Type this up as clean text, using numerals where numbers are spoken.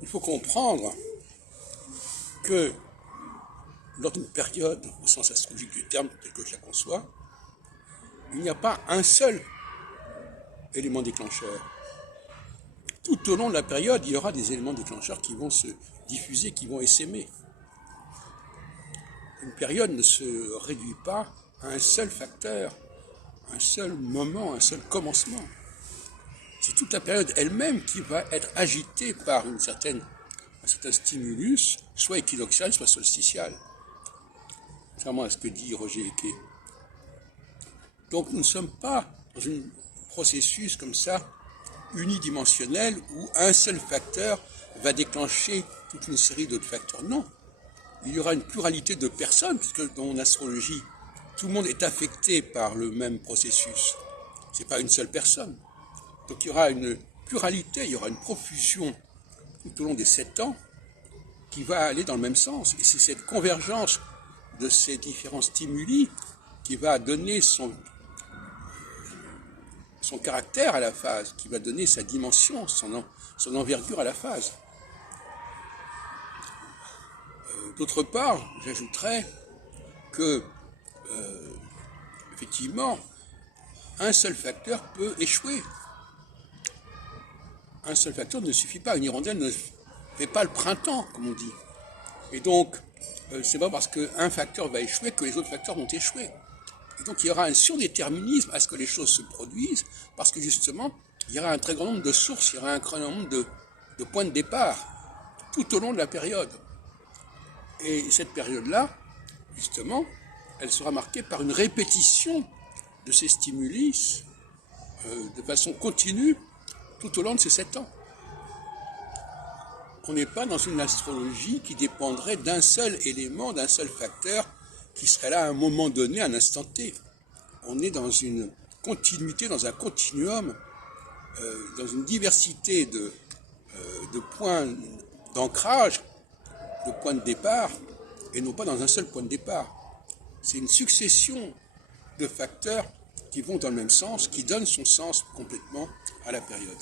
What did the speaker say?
Il faut comprendre que lors d'une période, au sens astrologique du terme, tel que je la conçois, il n'y a pas un seul élément déclencheur. Tout au long de la période, il y aura des éléments déclencheurs qui vont se diffuser, qui vont essaimer. Une période ne se réduit pas à un seul facteur, un seul moment, un seul commencement. C'est toute la période elle-même qui va être agitée par un certain stimulus, soit équinoxial, soit solsticial. Contrairement à ce que dit Roger Eke. Donc nous ne sommes pas dans un processus comme ça, unidimensionnel, où un seul facteur va déclencher toute une série d'autres facteurs. Non. Il y aura une pluralité de personnes, puisque dans l'astrologie, tout le monde est affecté par le même processus. Ce n'est pas une seule personne. Donc il y aura une pluralité, il y aura une profusion tout au long des 7 ans qui va aller dans le même sens. Et c'est cette convergence de ces différents stimuli qui va donner son caractère à la phase, qui va donner sa dimension, son envergure à la phase. D'autre part, j'ajouterais que, effectivement, un seul facteur peut échouer. Un seul facteur ne suffit pas. Une hirondelle ne fait pas le printemps, comme on dit. Et donc, c'est pas parce qu'un facteur va échouer que les autres facteurs vont échouer. Et donc, il y aura un surdéterminisme à ce que les choses se produisent, parce que justement, il y aura un très grand nombre de sources, il y aura un grand nombre de points de départ, tout au long de la période. Et cette période-là, justement, elle sera marquée par une répétition de ces stimuli de façon continue tout au long de ces 7 ans. On n'est pas dans une astrologie qui dépendrait d'un seul élément, d'un seul facteur, qui serait là à un moment donné, à un instant T. On est dans une continuité, dans un continuum, dans une diversité de points d'ancrage, de points de départ, et non pas dans un seul point de départ. C'est une succession de facteurs qui vont dans le même sens, qui donnent son sens complètement à la période.